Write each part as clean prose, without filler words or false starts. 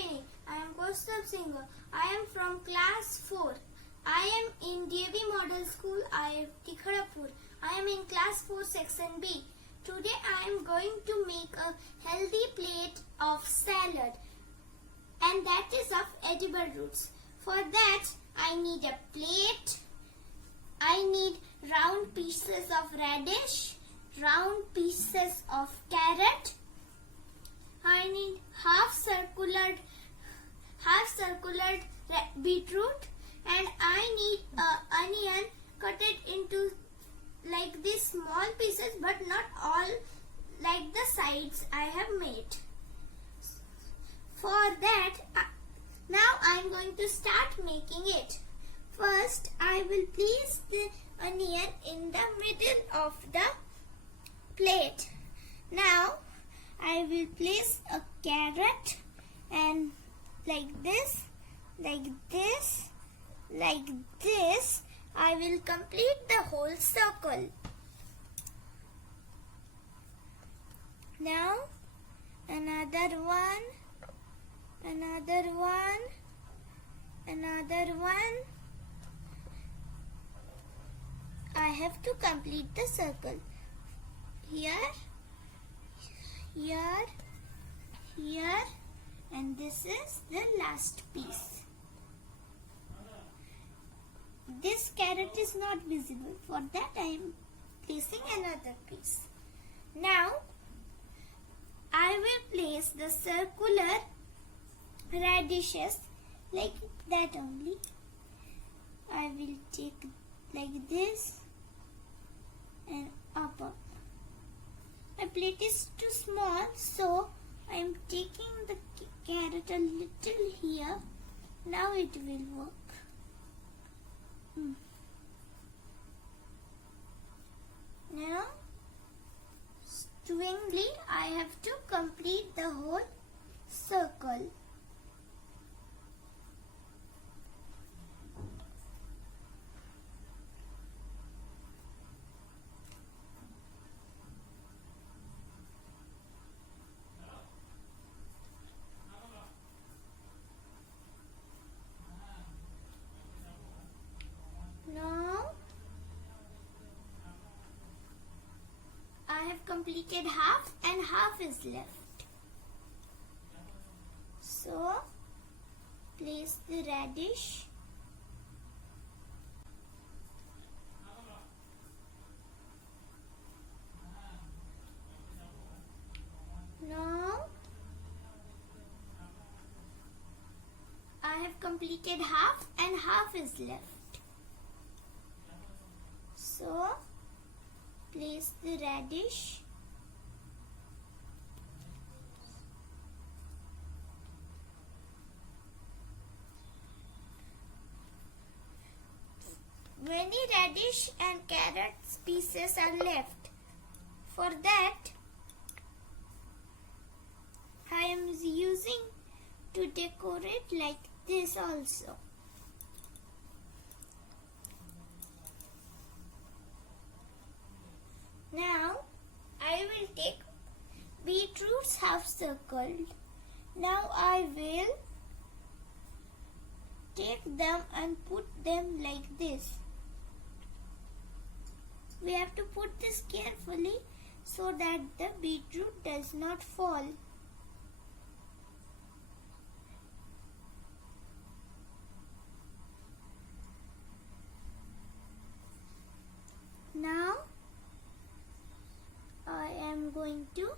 evening. I am Koustav Singer. I am from class 4. I am in Devi Model School, IIT Kharagpur. I am in class 4 section B. Today I am going to make a healthy plate of salad, and that is of edible roots. For that I need a plate. I need round pieces of radish, round pieces of carrot. I need half circular beetroot, and I need an onion cut it into like these small pieces, but not all like the sides I have made. For that, now I am going to start making it. First, I will place the onion in the middle of the plate. Now, I will place a carrot and like this, I will complete the whole circle. Now, another one. I have to complete the circle. Here, and this is the last piece. This carrot is not visible. For that I am placing another piece. Now I will place the circular radishes like that only. I will take like this and up. My plate is too small, so I am taking the carrot a little here. Now it will work. Now, stringly, I have to complete the whole circle. Now, I have completed half and half is left. So, place the radish. Now, I have completed half and half is left. So, place the radish. Many radish and carrot pieces are left. For that, I am using to decorate like this also. Now, I will take beetroots half circled. Now, I will take them and put them like this. We have to put this carefully so that the beetroot does not fall. Now, I am going to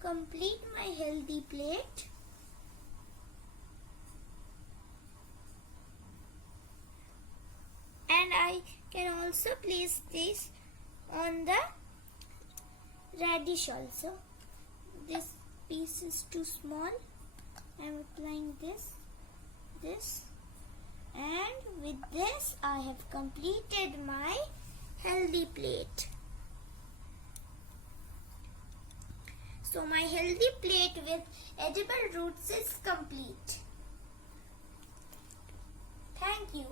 complete my healthy plate. And I can also place this on the radish also. This piece is too small. I am applying this, and with this I have completed my healthy plate. So my healthy plate with edible roots is complete. Thank you.